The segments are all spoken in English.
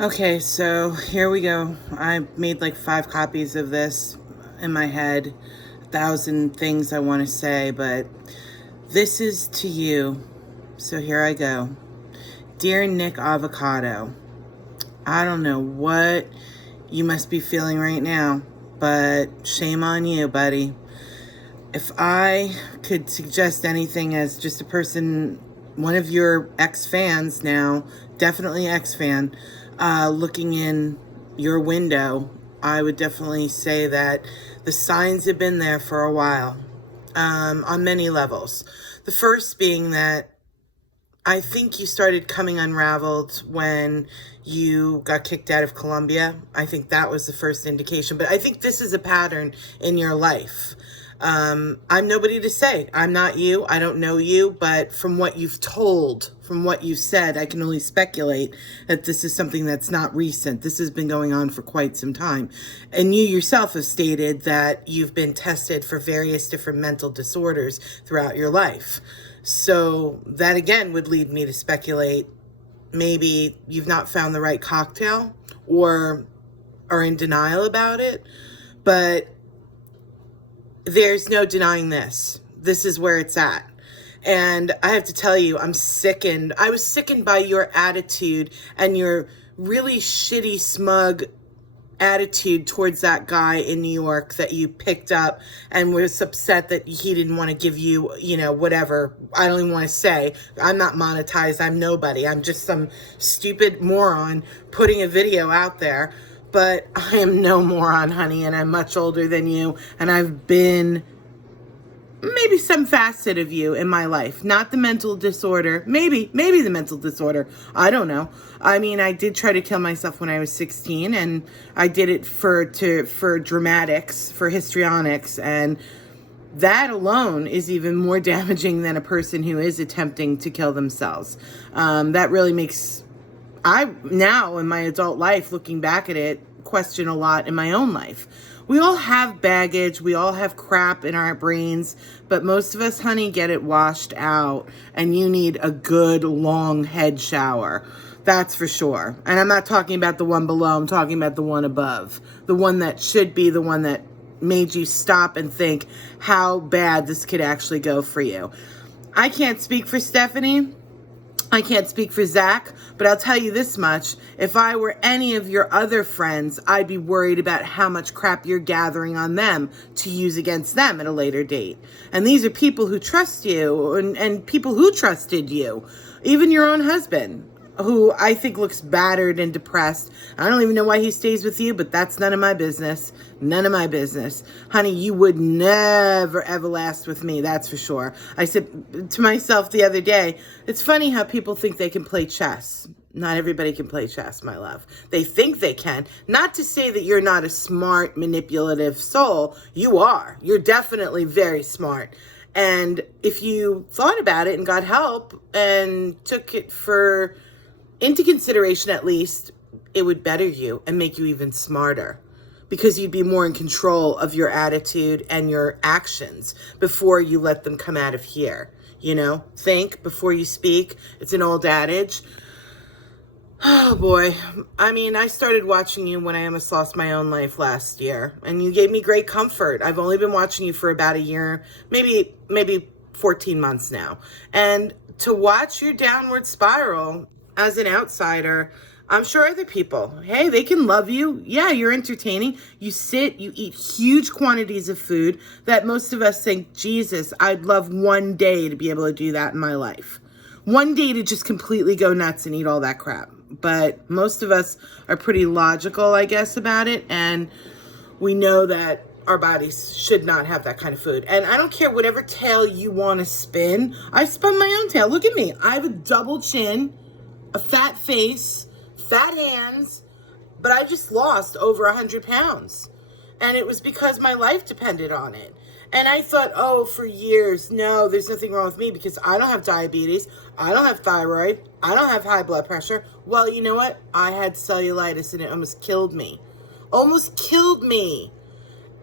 Okay, so here we go. I made like 5 copies of this in my head, 1,000 things I want to say, but this is to you. So here I go. Dear Nick Avocado, I don't know what you must be feeling right now, but shame on you, buddy. If I could suggest anything as just a person, one of your ex-fans now, definitely ex-fan, looking in your window, I would definitely say that the signs have been there for a while, on many levels. The first being that I think you started coming unraveled when you got kicked out of Colombia. I think that was the first indication. But I think this is a pattern in your life. I'm nobody to say. I'm not you. I don't know you. But from what you've told, from what you've said, I can only speculate that this is something that's not recent. This has been going on for quite some time. And you yourself have stated that you've been tested for various different mental disorders throughout your life. So that again would lead me to speculate maybe you've not found the right cocktail or are in denial about it. But there's no denying this. This is where it's at. And I have to tell you, I'm sickened. I was sickened by your attitude and your really shitty, smug attitude towards that guy in New York that you picked up and was upset that he didn't want to give you, whatever. I don't even want to say. I'm not monetized. I'm nobody. I'm just some stupid moron putting a video out there. But I am no moron, honey, and I'm much older than you, and I've been maybe some facet of you in my life. Not the mental disorder. Maybe the mental disorder. I don't know. I mean, I did try to kill myself when I was 16, and I did it for dramatics, for histrionics, and that alone is even more damaging than a person who is attempting to kill themselves. That really makes... I now in my adult life, looking back at it, question a lot in my own life. We all have baggage. We all have crap in our brains, but most of us, honey, get it washed out, and you need a good long head shower. That's for sure. And I'm not talking about the one below. I'm talking about the one above. The one that should be the one that made you stop and think how bad this could actually go for you. I can't speak for Stephanie. I can't speak for Zach, but I'll tell you this much. If I were any of your other friends, I'd be worried about how much crap you're gathering on them to use against them at a later date. And these are people who trust you and people who trusted you. Even your own husband, who I think looks battered and depressed. I don't even know why he stays with you, but that's none of my business. None of my business. Honey, you would never, ever last with me, that's for sure. I said to myself the other day, it's funny how people think they can play chess. Not everybody can play chess, my love. They think they can. Not to say that you're not a smart, manipulative soul. You are. You're definitely very smart. And if you thought about it and got help and took it into consideration at least, it would better you and make you even smarter because you'd be more in control of your attitude and your actions before you let them come out of here. Think before you speak. It's an old adage. Oh boy. I mean, I started watching you when I almost lost my own life last year, and you gave me great comfort. I've only been watching you for about a year, maybe 14 months now. And to watch your downward spiral as an outsider, I'm sure other people, hey, they can love you. Yeah, you're entertaining. You eat huge quantities of food that most of us think, Jesus, I'd love one day to be able to do that in my life. One day to just completely go nuts and eat all that crap. But most of us are pretty logical, I guess, about it. And we know that our bodies should not have that kind of food. And I don't care whatever tale you want to spin. I spun my own tail. Look at me. I have a double chin, a fat face, fat hands, but I just lost over 100 pounds. And it was because my life depended on it. And I thought, for years, no, there's nothing wrong with me because I don't have diabetes. I don't have thyroid. I don't have high blood pressure. Well, you know what? I had cellulitis and it almost killed me. Almost killed me.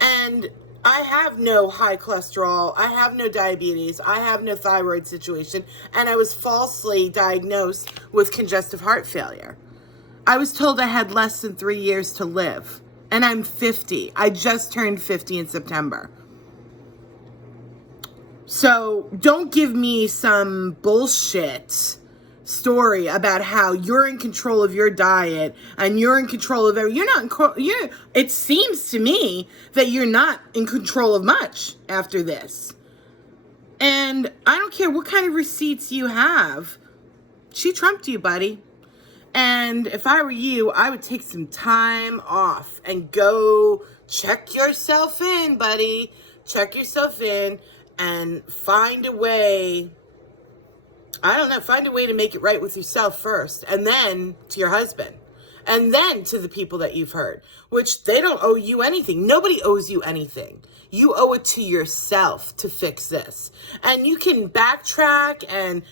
And I have no high cholesterol. I have no diabetes. I have no thyroid situation. And I was falsely diagnosed with congestive heart failure. I was told I had less than 3 years to live. And I'm 50. I just turned 50 in September. So don't give me some bullshit story about how you're in control of your diet and you're in control of everything. You're not in control. It seems to me that you're not in control of much after this. And I don't care what kind of receipts you have. She trumped you, buddy. And if I were you, I would take some time off and go check yourself in, buddy. Check yourself in and find a way, find a way to make it right with yourself first. And then to your husband. And then to the people that you've hurt, which they don't owe you anything. Nobody owes you anything. You owe it to yourself to fix this. And you can backtrack and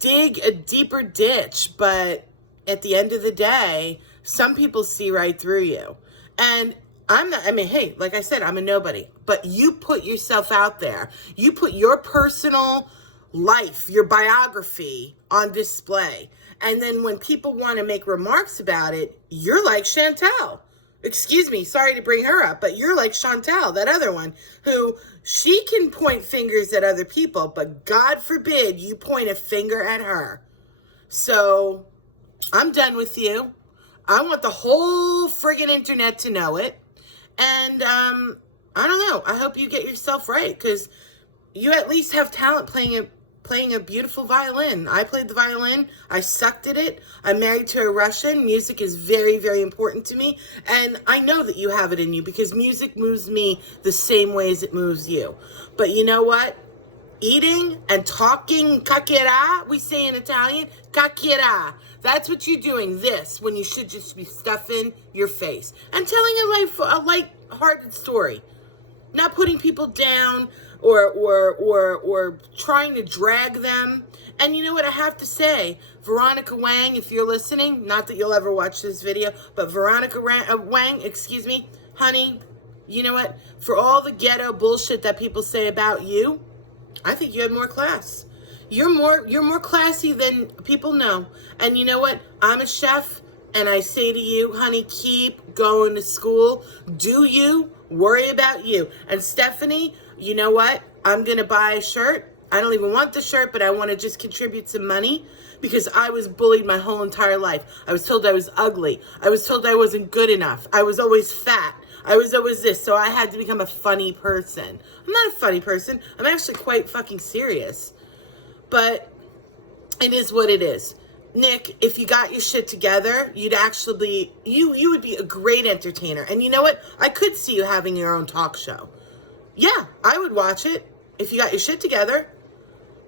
dig a deeper ditch, but at the end of the day, some people see right through you. And hey, like I said, I'm a nobody, but you put yourself out there. You put your personal life, your biography on display. And then when people want to make remarks about it, you're like Chantel. Excuse me, sorry to bring her up, but you're like Chantel, that other one, who she can point fingers at other people, but God forbid you point a finger at her. So I'm done with you. I want the whole friggin' internet to know it. And I don't know. I hope you get yourself right, because you at least have talent playing a beautiful violin. I played the violin. I sucked at it. I'm married to a Russian. Music is very, very important to me. And I know that you have it in you, because music moves me the same way as it moves you. But you know what? Eating and talking, cacchiera, we say in Italian, cacchiera. That's what you're doing, this, when you should just be stuffing your face. And telling a light-hearted story. Not putting people down or trying to drag them. And you know what I have to say? Veronica Wang, if you're listening, not that you'll ever watch this video, but Veronica Wang, excuse me, honey, you know what? For all the ghetto bullshit that people say about you, I think you have more class. You're more classy than people know. And you know what? I'm a chef, and I say to you, honey, keep going to school. Do you worry about you? And Stephanie, you know what? I'm going to buy a shirt. I don't even want the shirt, but I want to just contribute some money, because I was bullied my whole entire life. I was told I was ugly. I was told I wasn't good enough. I was always fat. I was always this. So I had to become a funny person. I'm not a funny person. I'm actually quite fucking serious. But it is what it is. Nick, if you got your shit together, you'd actually be, you would be a great entertainer. And you know what? I could see you having your own talk show. Yeah, I would watch it if you got your shit together.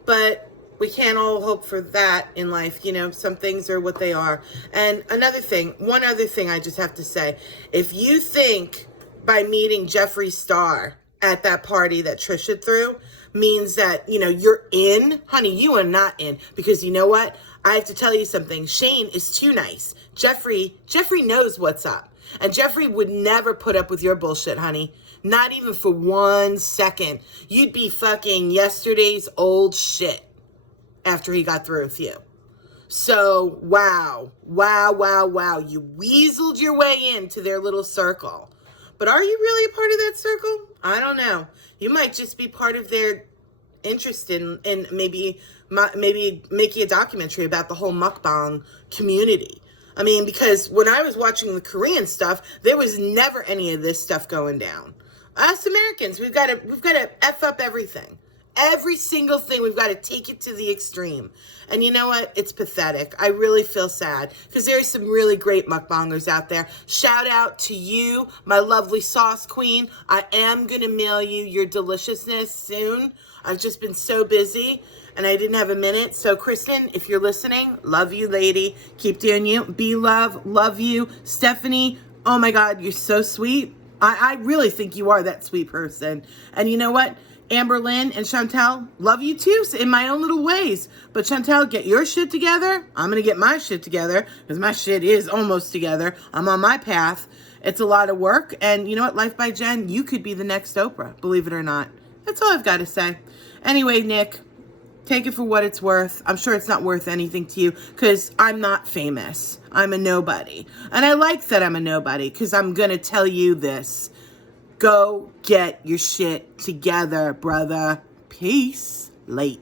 But we can't all hope for that in life. You know, some things are what they are. And one other thing I just have to say. If you think by meeting Jeffree Star at that party that Trisha threw means that, you know, you're in, honey, you are not in. Because you know what? I have to tell you something. Shane is too nice. Jeffree knows what's up. And Jeffree would never put up with your bullshit, honey. Not even for 1 second. You'd be fucking yesterday's old shit after he got through with you. So, wow. You weaseled your way into their little circle. But are you really a part of that circle? I don't know. You might just be part of their interest in maybe making a documentary about the whole mukbang community. I mean, because when I was watching the Korean stuff, there was never any of this stuff going down. Us Americans, we've got to F up everything. Every single thing, we've got to take it to the extreme. And you know what? It's pathetic. I really feel sad, because there's some really great mukbangers out there. Shout out to you, my lovely sauce queen. I am going to mail you your deliciousness soon. I've just been so busy, and I didn't have a minute. So, Kristen, if you're listening, love you, lady. Keep doing you. Be love you. Stephanie, oh my God, you're so sweet. I really think you are that sweet person. And you know what? Amber Lynn and Chantel, love you too, in my own little ways. But Chantel, get your shit together. I'm going to get my shit together, because my shit is almost together. I'm on my path. It's a lot of work. And you know what? Life by Jen, you could be the next Oprah, believe it or not. That's all I've got to say. Anyway, Nick, Take it for what it's worth. I'm sure it's not worth anything to you because I'm not famous. I'm a nobody. And I like that I'm a nobody because I'm going to tell you this. Go get your shit together, brother. Peace. Late.